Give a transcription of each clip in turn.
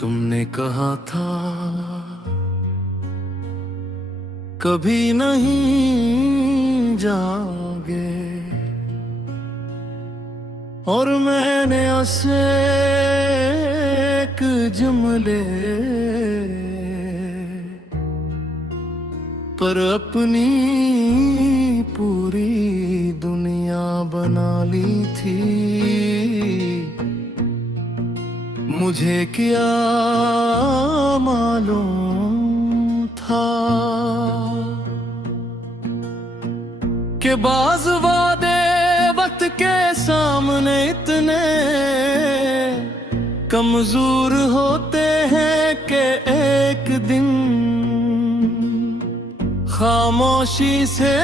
तुमने कहा था कभी नहीं जाओगे, और मैंने ऐसे एक जुमले पर अपनी पूरी दुनिया बना ली थी। मुझे क्या मालूम था कि बाज़ वादे वक्त के सामने इतने कमजोर होते हैं कि एक दिन खामोशी से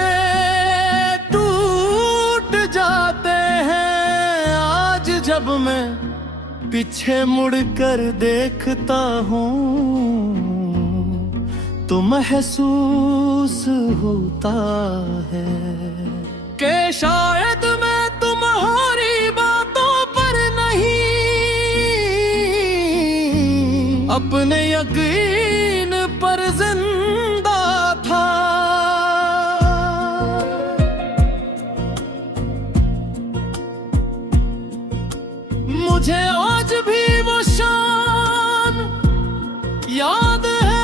टूट जाते हैं। आज जब मैं पीछे मुड़कर देखता हूँ तो महसूस होता है कि शायद मैं तुम्हारी बातों पर नहीं, अपने यकीन पर जिंदा था। मुझे आज भी वो शाम याद है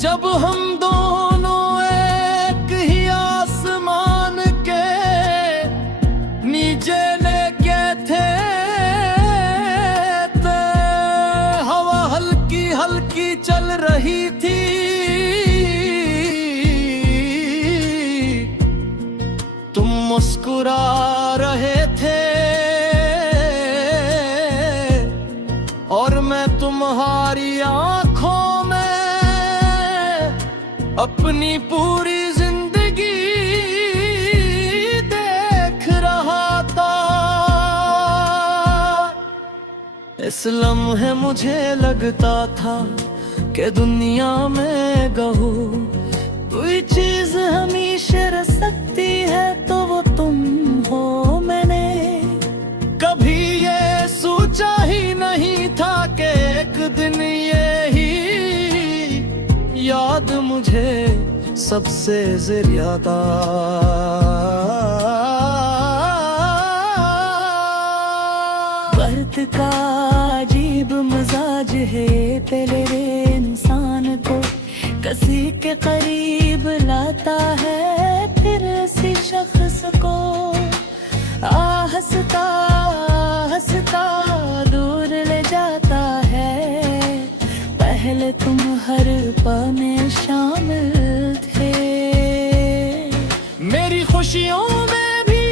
जब हम दोनों एक ही आसमान के नीचे लेके थे। हवा हल्की हल्की चल रही थी, तुम मुस्कुरा रहे थे और मैं तुम्हारी आंखों में अपनी पूरी जिंदगी देख रहा था। इस लम्हे मुझे लगता था कि दुनिया में गहू कोई चीज हमेशा रह सकती है तो वो तुम हो। मैंने कभी ये सोचा ही नहीं था कि एक दिन ये ही याद मुझे सबसे ज्यादा वक्त का अजीब मजाज है, पहले इंसान को किसी के करीब लाता है, फिर इसी शख्स को हंसता हंसता दूर ले जाता है। पहले तुम हर पल में शामिल थे, मेरी खुशियों में भी,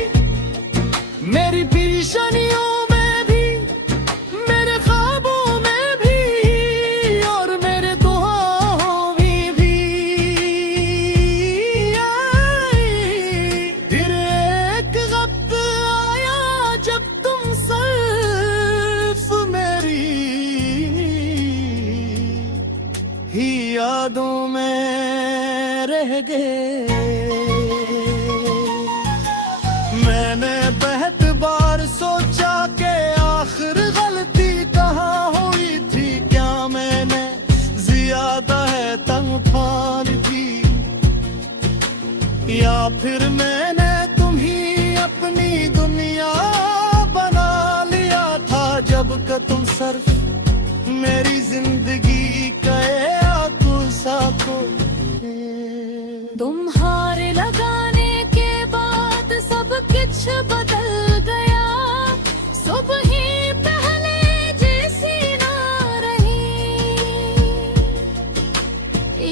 मेरी परेशानियों में भी, मेरे ख्वाबों में भी और मेरे दुआओं में भी। फिर एक वक्त आया जब तुम सिर्फ मेरी ही यादों में रह गए। मैंने बहुत बार सोचा कि आखिर गलती कहाँ हुई थी, क्या मैंने ज्यादा है तूफान थी, या फिर मैंने तुम्ही अपनी दुनिया बना लिया था। जब का तुम सिर्फ मेरी जिंदगी का साको। तुम्हारे लगाने के बाद सब कुछ बदल गया, सुबह ही पहले जैसी ना रही,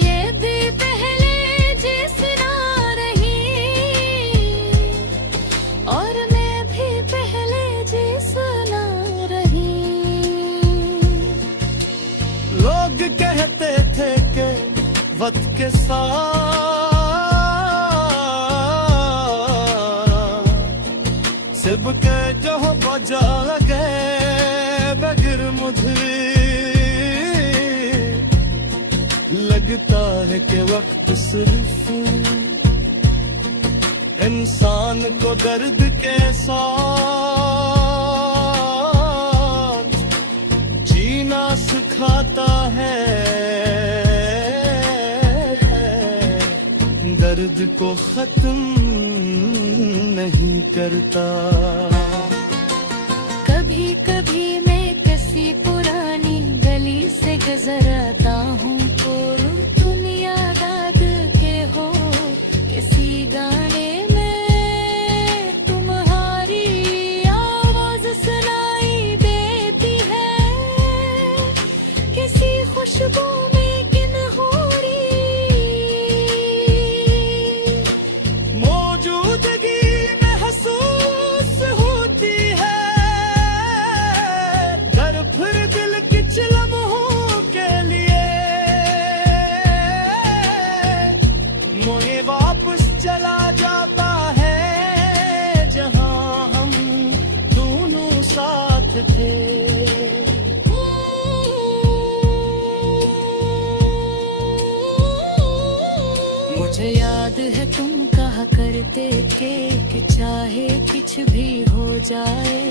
ये भी पहले जैसी ना रही, और मैं भी पहले जैसा ना रही। लोग कहते थे कि वक्त के साथ सिर्फ के जो बजा गए बगैर मुझे लगता है कि वक्त सिर्फ इंसान को दर्द के साथ जीना सिखाता है, दर्द को खत्म नहीं करता। कभी कभी मैं किसी पुरानी गली से गुजर आता हूँ, और दुनिया दाग के हो किसी गाने में तुम्हारी आवाज सुनाई देती है, किसी खुशबू में किन्होरी मौजूदगी महसूस होती है, घर फिर दिल कुछ लम्हों के लिए मोए वापस चला जाता है, जहां हम दोनों साथ थे। मुझे याद है तुम कहा करते थे कि चाहे कुछ भी हो जाए,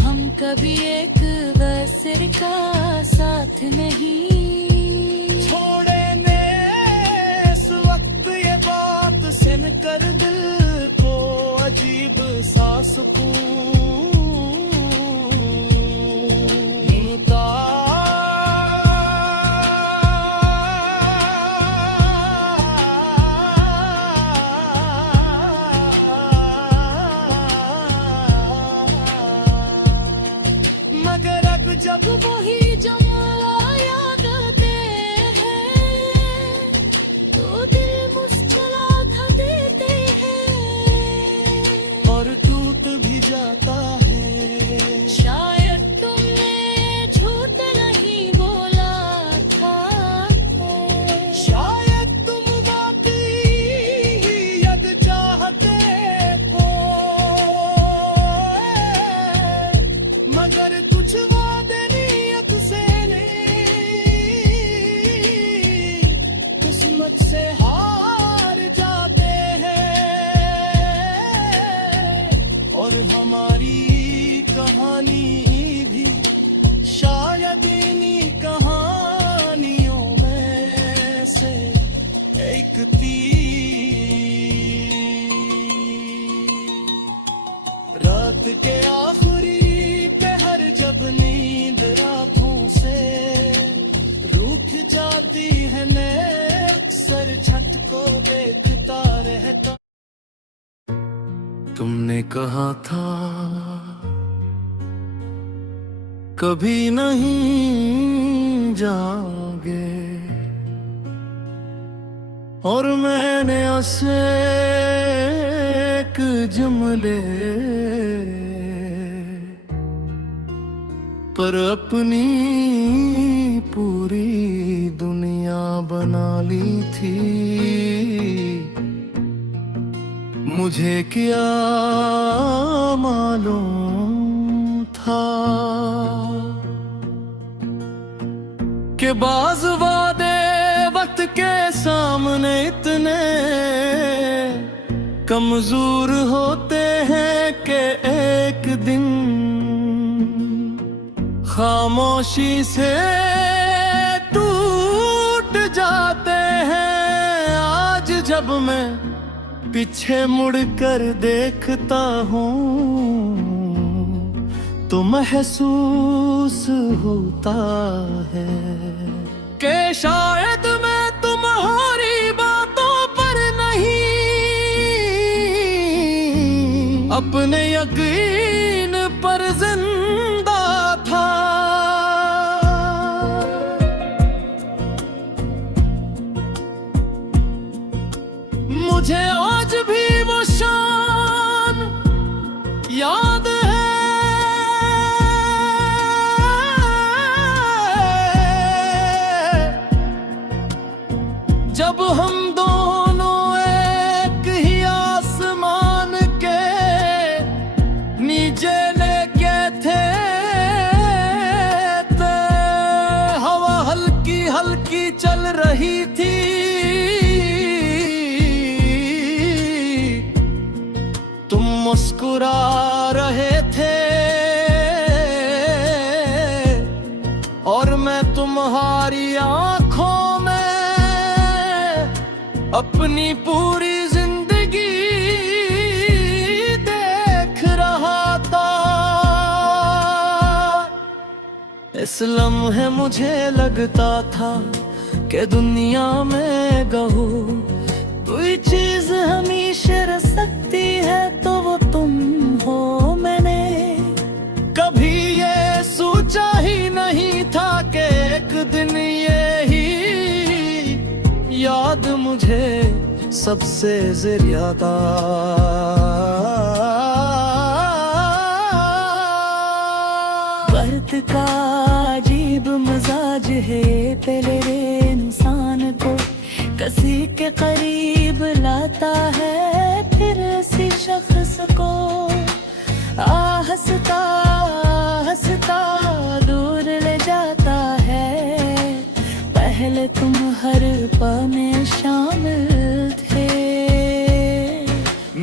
हम कभी एक दूसरे का साथ नहीं छोड़ने इस वक्त ये बात सुन कर दिल को अजीब सा सुकून मिलता। मगर अब जब वही जमाना याद आते हैं, तो दिल मुस्कुराता देते हैं, और टूट भी जाता है। शायद तुमने झूठ नहीं बोला था, शायद तुम वाकई यद चाहते हो, मगर कुछ वादे नियत से नहीं किस्मत से हार जाते हैं, और हमारी कहानी भी शायद इन्हीं कहानियों में से एक थी। रात के आखिरी पहर जब नींद आंखों से रूठ जाती है, मैं अक्सर छत को देखता रहता। तुमने कहा था कभी नहीं जाओगे, और मैंने ऐसे एक जुमले पर अपनी पूरी दुनिया बना ली थी। मुझे क्या मालूम था कि बाज़ वादे वक्त के सामने इतने कमजोर होते हैं कि एक दिन खामोशी से टूट जाते हैं। आज जब मैं पीछे मुड़कर देखता हूँ तो महसूस होता है कि शायद मैं तुम्हारी बातों पर नहीं, अपने यकीन पर जिंदा था। मुझे आज भी वो शान याद है जब हम दोनों एक ही आसमान के नीचे लेके थे। हवा हल्की हल्की चल रही थी, मुस्कुरा रहे थे और मैं तुम्हारी आंखों में अपनी पूरी जिंदगी देख रहा था। इस लम्हे मुझे लगता था कि दुनिया में कहूँ कोई चीज हमेशा रह सकती है तो वो तुम हो। मैंने कभी ये सोचा ही नहीं था कि एक दिन ये ही याद मुझे सबसे ज्यादा वक्त का अजीब मजाज है, पहले रे इंसान को किसी के करीब लाता है, फिर इसी शख्स को हंसता हंसता दूर ले जाता है। पहले तुम हर पल में शामिल थे,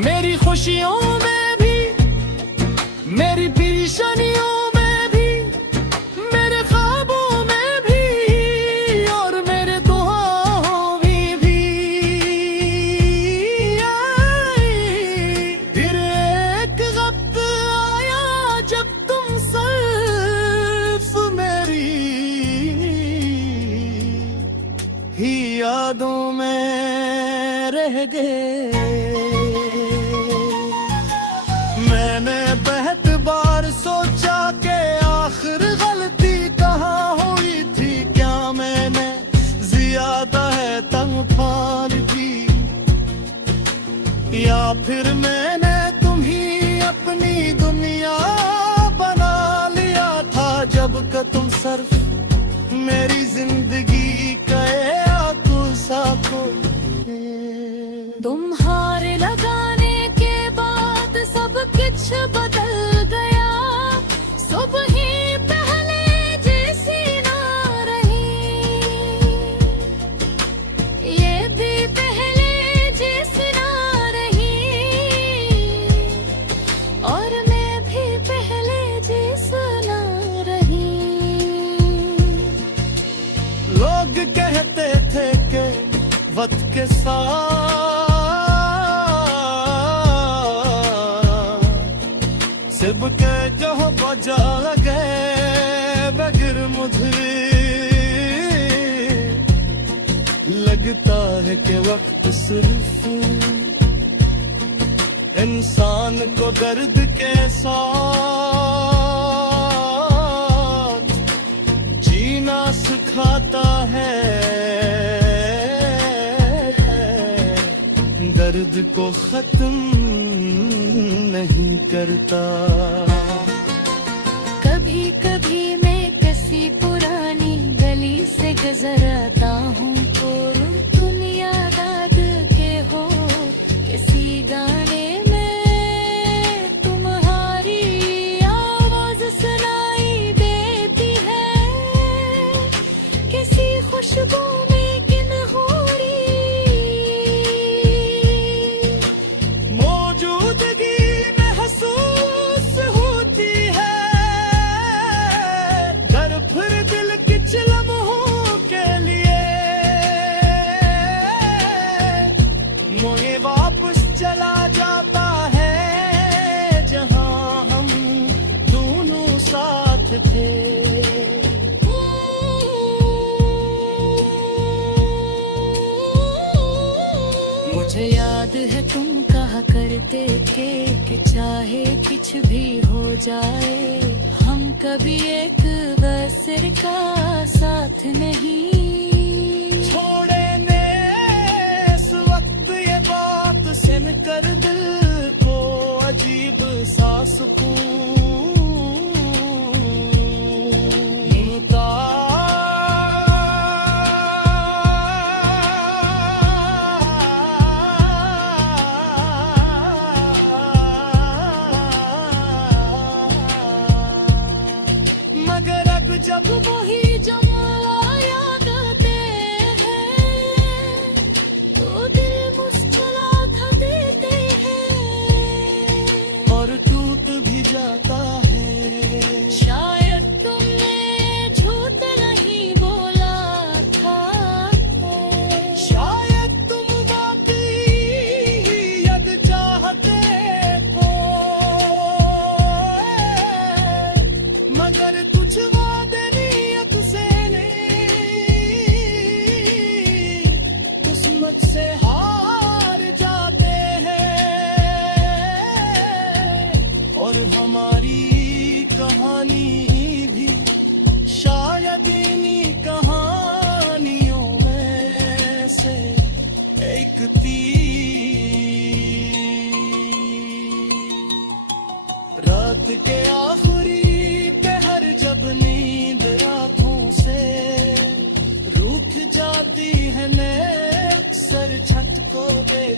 मेरी खुशियों में भी, मेरी परेशानियों में भी, मेरे ख्वाबों में भी और मेरे दुआओं में भी। फिर एक वक्त आया जब तुम सिर्फ मेरी ही यादों में रह गए। मैंने बहुत बार सोचा कि आखिर गलती कहाँ हुई थी, क्या मैंने ज्यादा है तमफान की, या फिर मैंने तुम्ही अपनी दुनिया बना लिया था, जब का तुम सिर्फ मेरी जिंदगी का साखो। तुम्हारे लगाने के बाद सब कुछ बदल गया, सुबह ही पहले जैसी ना रही, ये भी पहले जैसी ना रही, और मैं भी पहले जैसा ना रही। लोग कहते थे कि वक्त के साथ सिर्फ के जो बजा गए बगैर मुझे लगता है कि वक्त सिर्फ इंसान को दर्द के साथ जीना सिखाता है, दर्द को खत्म नहीं करता। कभी कभी मैं किसी पुरानी गली से गुजर आता हूँ, और तुम याद के हो किसी गाने में तुम्हारी आवाज सुनाई देती है, किसी खुशबू में वापस चला जाता है जहां हम दोनों साथ थे। मुझे याद है तुम कहा करते थे कि चाहे कुछ भी हो जाए, हम कभी एक दूसरे का साथ नहीं छोड़ने। इस वक्त ये बात सुन कर दिल को अजीब सा सुकून मिलता। मगर अब जब वही जमाना याद आते हैं तो दिल मुस्कुराता देते हैं। कहानी भी शायद इन्हीं कहानियों में से एक रात के आखिरी पहर जब नींद आंखों से रूठ जाती है, मैं अक्सर छत को देख